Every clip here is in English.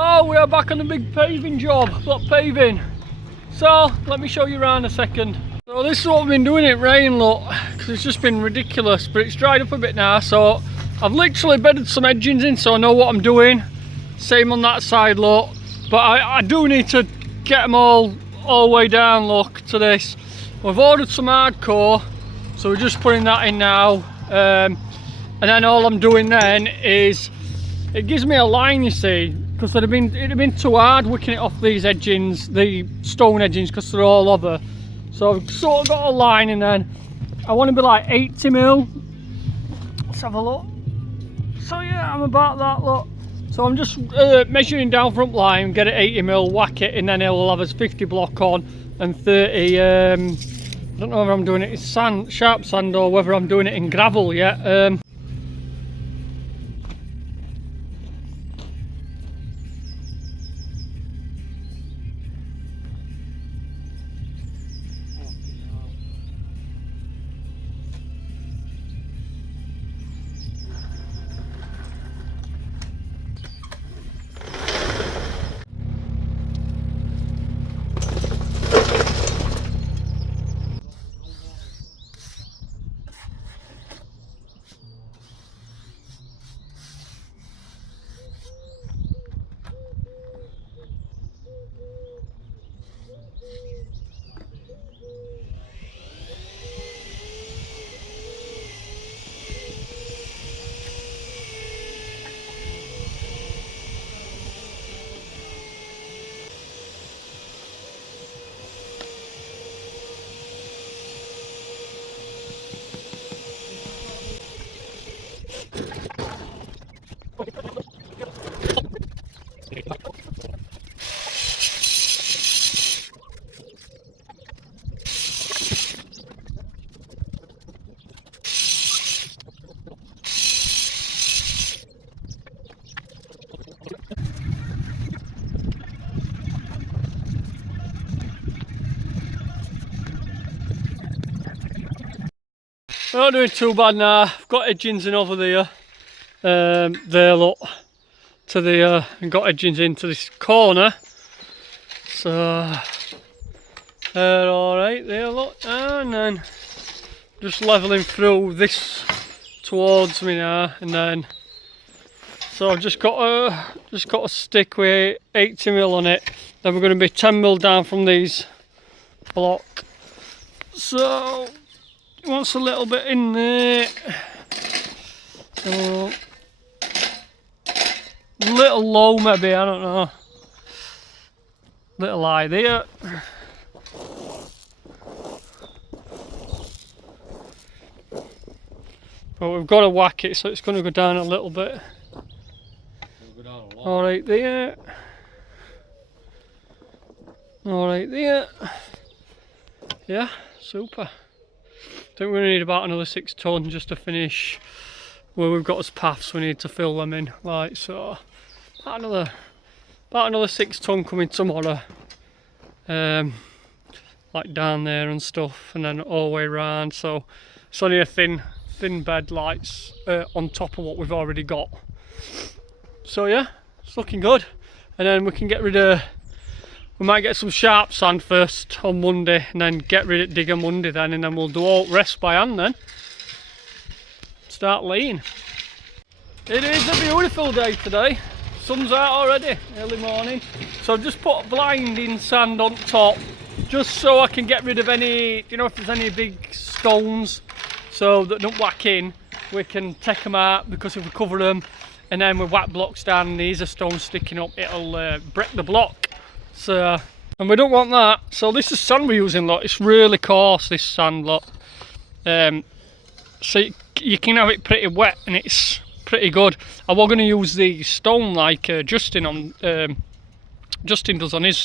Hello, we are back on the big paving job, block paving. So, let me show you around a second. So this is what we've been doing in rain, look, because it's just been ridiculous, but it's dried up a bit now, so I've literally bedded some edgings in so I know what I'm doing. Same on that side, look, but I do need to get them all the way down, look, to this. We've ordered some hardcore, so we're just putting that in now, and then all I'm doing then is, it gives me a line, you see, because it'd have been too hard wicking it off these edgings, the stone edgings, because they're all over. So I've sort of got a line, and then I want to be like 80mm. Let's have a look. So yeah, I'm about that, look. So I'm just measuring down front line, get it 80mm, whack it, and then it'll have a 50 block on and 30. I don't know whether I'm doing it in sand, sharp sand, or whether I'm doing it in gravel yet. We're not doing too bad now. I've got edgings in over there. There, look, to the and got edgings into this corner. So they're all right there, look, and then just leveling through this towards me now, and then so I've just got a stick with 80mm on it. Then we're going to be 10mm down from these block. So it wants a little bit in there. So a little low maybe, I don't know. Little high there. But we've got to whack it, so it's going to go down a little bit. Alright there. Alright there. Yeah, super. I think we're going to need about another 6 tonne just to finish where we've got us paths. We need to fill them in, like so. About another 6 tonne coming tomorrow. Like down there and stuff, and then all the way around. So it's only a thin bed lights on top of what we've already got. So yeah, it's looking good. And then we can get rid of. We might get some sharp sand first on Monday, and then get rid of digger Monday then, and then we'll do all rest by hand then. Start laying. It is a beautiful day today. Sun's out already, early morning. So I've just put a blinding sand on top, just so I can get rid of any, you know, if there's any big stones, so that don't whack in, we can take them out, because if we cover them, and then we whack blocks down and these are stones sticking up, it'll break the block. So, and we don't want that. So this is sand we're using, look. It's really coarse, this sand, look. So you can have it pretty wet, and it's pretty good. I was going to use the stone like Justin does on his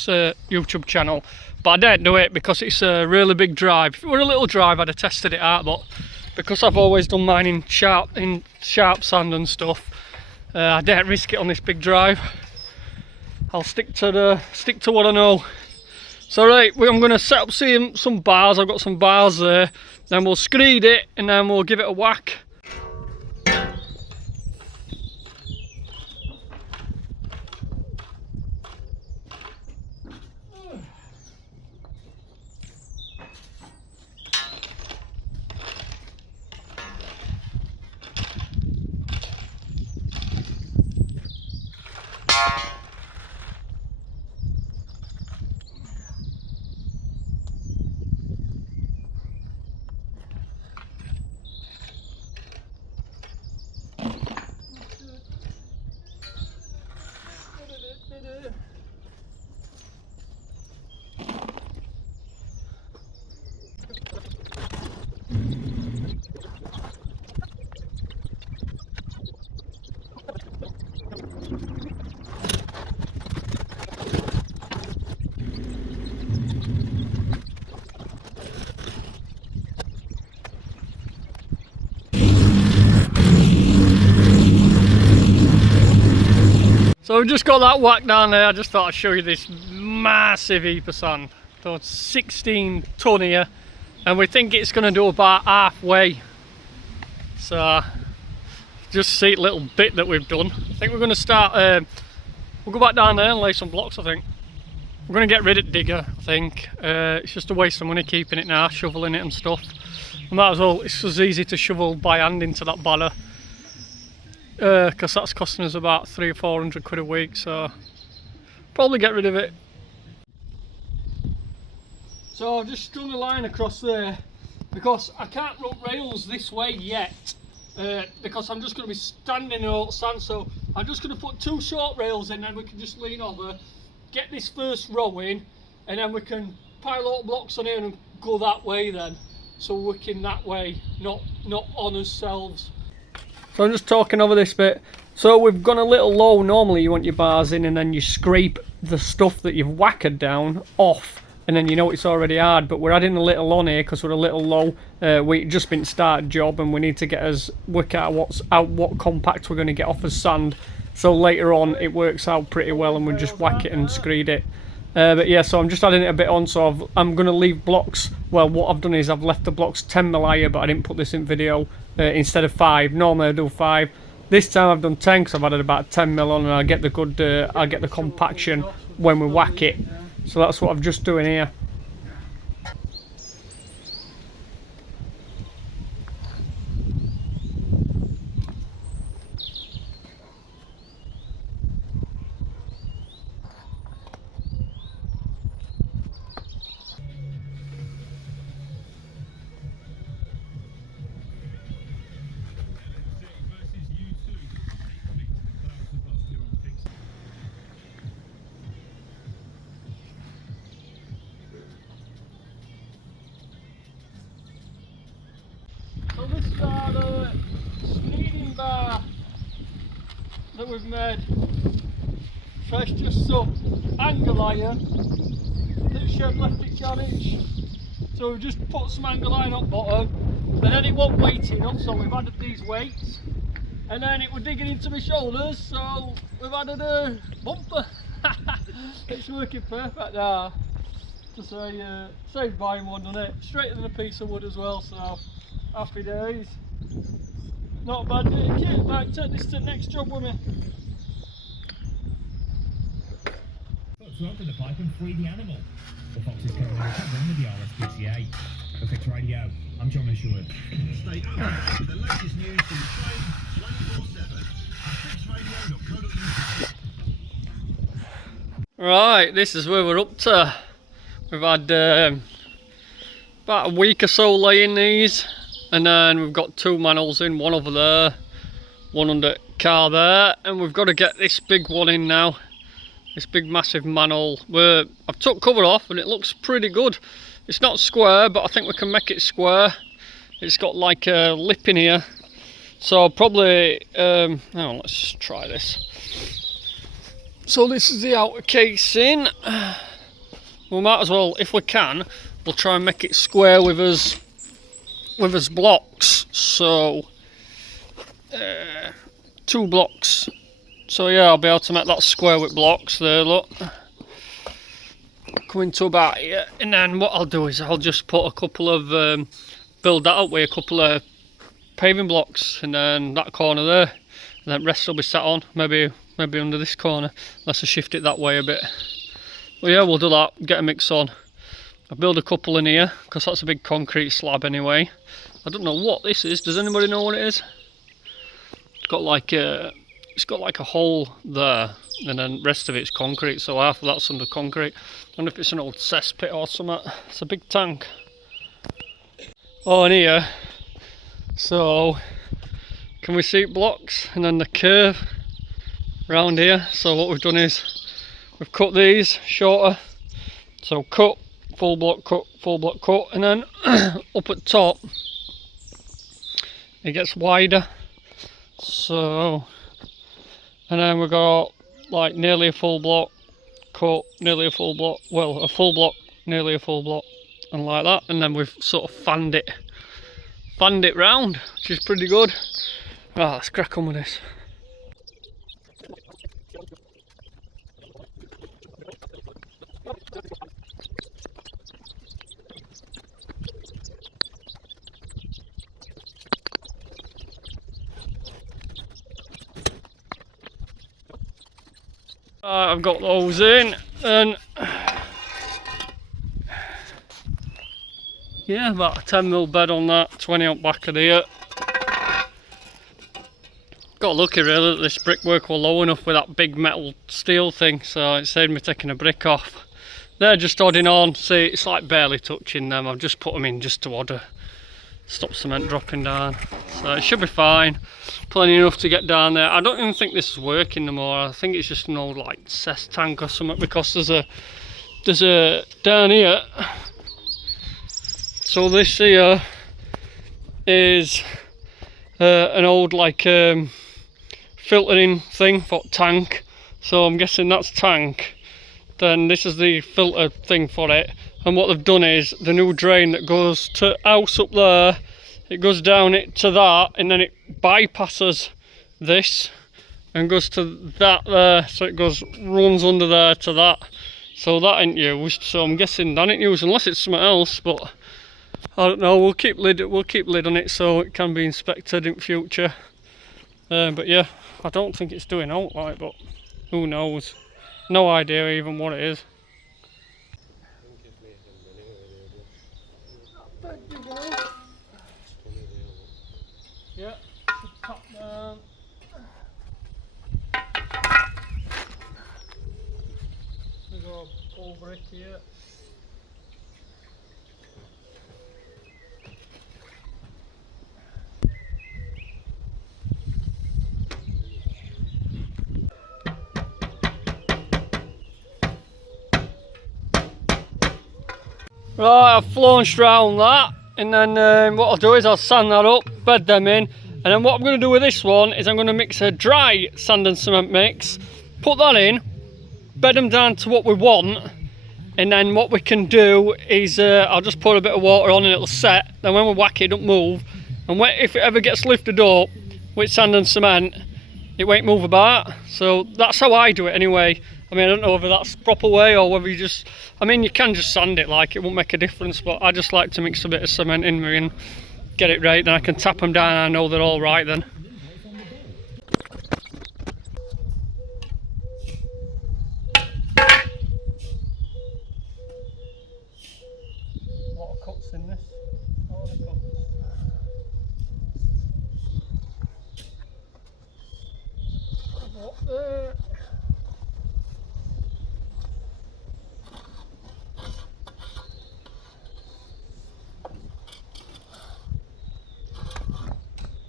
YouTube channel, but I didn't do it because it's a really big drive. If it were a little drive, I'd have tested it out, but because I've always done mine in sharp sand and stuff, I didn't risk it on this big drive. I'll stick to what I know. So right, I'm going to set up some bars. I've got some bars there. Then we'll screed it, and then we'll give it a whack. So we've just got that whack down there. I just thought I'd show you this massive heap of sand. So it's 16 tonne here, and we think it's going to do about halfway. So just see a little bit that we've done. I think we're going to start, we'll go back down there and lay some blocks. I think we're going to get rid of digger. I think it's just a waste of money keeping it now, shoveling it and stuff. I might as well, it's as easy to shovel by hand into that baler, because that's costing us about 300 or 400 quid a week, so probably get rid of it. So I've just strung a line across there because I can't run rails this way yet, because I'm just going to be standing in all sand. So I'm just going to put 2 short rails in, and we can just lean over, get this first row in, and then we can pile all blocks on here and go that way then. So we're working that way, not on ourselves. So I'm just talking over this bit. So we've gone a little low. Normally you want your bars in and then you scrape the stuff that you've whacked down off, and then you know it's already hard, but we're adding a little on here because we're a little low. We've just been started job and we need to work out what compact we're going to get off as sand, so later on it works out pretty well and we just whack it and screed it. But yeah, so I'm just adding it a bit on. So I'm going to leave blocks. Well, what I've done is I've left the blocks 10 mil higher, but I didn't put this in video, instead of 5. Normally I do 5. This time I've done 10 because I've added about 10 mil on, and I'll get the compaction when we whack it. So that's what I'm just doing here. So this is our screening bar that we've made. So it's just some angle iron that Chef left it damaged. So we've just put some angle iron up bottom, and then it wasn't weight enough, so we've added these weights, and then it was digging into my shoulders, so we've added a bumper. It's working perfect now. To say, saved buying one, doesn't it? Straighter than a piece of wood as well, so happy days. Not a bad bit of kit. Right, take this to the next job with me. So open the pipe and free the animal. The Foxes can run with the RSPCA. For Fix Radio, I'm John Assured. Stay up with the latest news from the train 24/7 at fixradio.co.uk. Right, this is where we're up to. We've had about a week or so laying these, and then we've got 2 manholes in, one over there, one under car there, and we've got to get this big one in now. This big massive manhole. I've took cover off and it looks pretty good. It's not square, but I think we can make it square. It's got like a lip in here, so probably let's just try this. So this is the outer casing. We might as well, if we can, we'll try and make it square with us blocks. So 2 blocks. So yeah, I'll be able to make that square with blocks there, look. Coming to about here, and then what I'll do is I'll just put a couple of, build that up with a couple of paving blocks, and then that corner there, and then rest will be sat on, maybe under this corner, unless I shift it that way a bit. Well yeah, we'll do that, get a mix on. I'll build a couple in here, because that's a big concrete slab anyway. I don't know what this is, does anybody know what it is? It's got like a hole there, and then the rest of it's concrete, so half of that's under concrete. I wonder if it's an old cesspit or something. It's a big tank. Oh, and here, so can we see blocks and then the curve around here? So what we've done is we've cut these shorter. So cut, full block cut, full block cut, and then up at top it gets wider. So, and then we've got like nearly a full block cut, nearly a full block, well, a full block, nearly a full block, and like that. And then we've sort of fanned it round, which is pretty good. Right, let's crack on with this. I've got those in, and yeah, about a 10mm bed on that, 20 on back of here. Got lucky really that this brickwork were low enough with that big metal steel thing, so it saved me taking a brick off. They're just holding on, see, it's like barely touching them. I've just put them in just to order, stop cement dropping down. So it should be fine, plenty enough to get down there. I don't even think this is working no more. I think it's just an old like cess tank or something, because there's a down here. So this here is an old like filtering thing for tank. So I'm guessing that's tank. Then this is the filter thing for it. And what they've done is the new drain that goes to house up there, it goes down it to that, and then it bypasses this and goes to that there. So it runs under there to that. So that ain't used. So I'm guessing that ain't used unless it's something else. But I don't know. We'll keep lid on it so it can be inspected in future. But yeah, I don't think it's doing out right, but who knows? No idea even what it is. Yeah, top down. There's a full brick here. Right, I've flaunched round that, and then what I'll do is I'll sand that up, bed them in, and then what I'm going to do with this one is I'm going to mix a dry sand and cement mix, put that in, bed them down to what we want, and then what we can do is I'll just put a bit of water on and it'll set. Then when we whack it, don't move, and if it ever gets lifted up with sand and cement, it won't move about. So that's how I do it anyway. I mean, I don't know whether that's the proper way or whether you just, I mean, you can just sand it, like, it won't make a difference, but I just like to mix a bit of cement in me and get it right, then I can tap them down and I know they're all right then. A lot of cuts in this. A lot of cuts. Up there.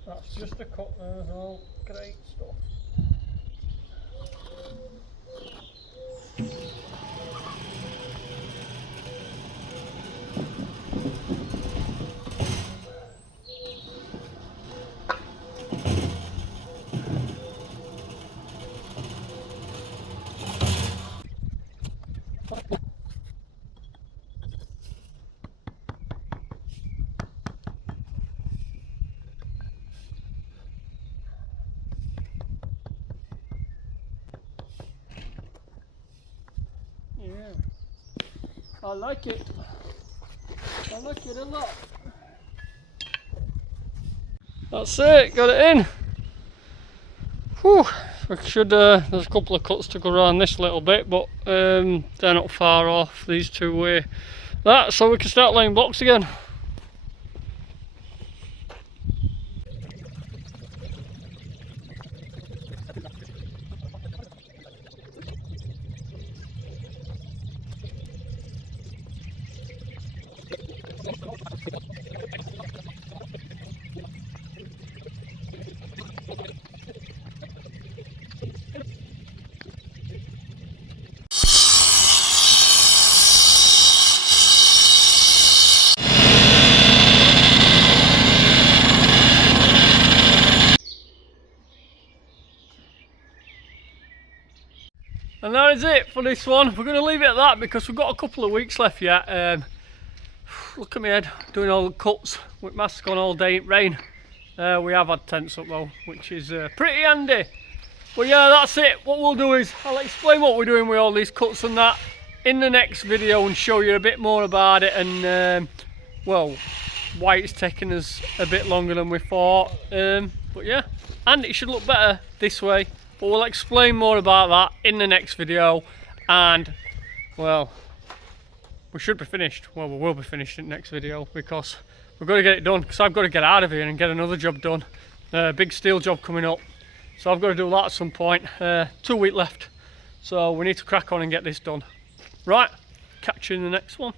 That's just a cut there as well. Great stuff. Yeah, I like it. I like it a lot. That's it, got it in. Whew, we should, there's a couple of cuts to go around this little bit, but they're not far off, these two way. That, so we can start laying blocks again. And that is it for this one. We're going to leave it at that because we've got a couple of weeks left yet. Look at my head, doing all the cuts with mask on all day in rain. We have had tents up though, which is pretty handy. But yeah, that's it. What we'll do is I'll explain what we're doing with all these cuts and that in the next video and show you a bit more about it and well, why it's taking us a bit longer than we thought. But yeah, and it should look better this way. But we'll explain more about that in the next video. And well, we should be finished. Well, we will be finished in the next video because we've got to get it done, because I've got to get out of here and get another job done. Big steel job coming up. So I've got to do that at some point. 2 weeks left. So we need to crack on and get this done. Right, catch you in the next one.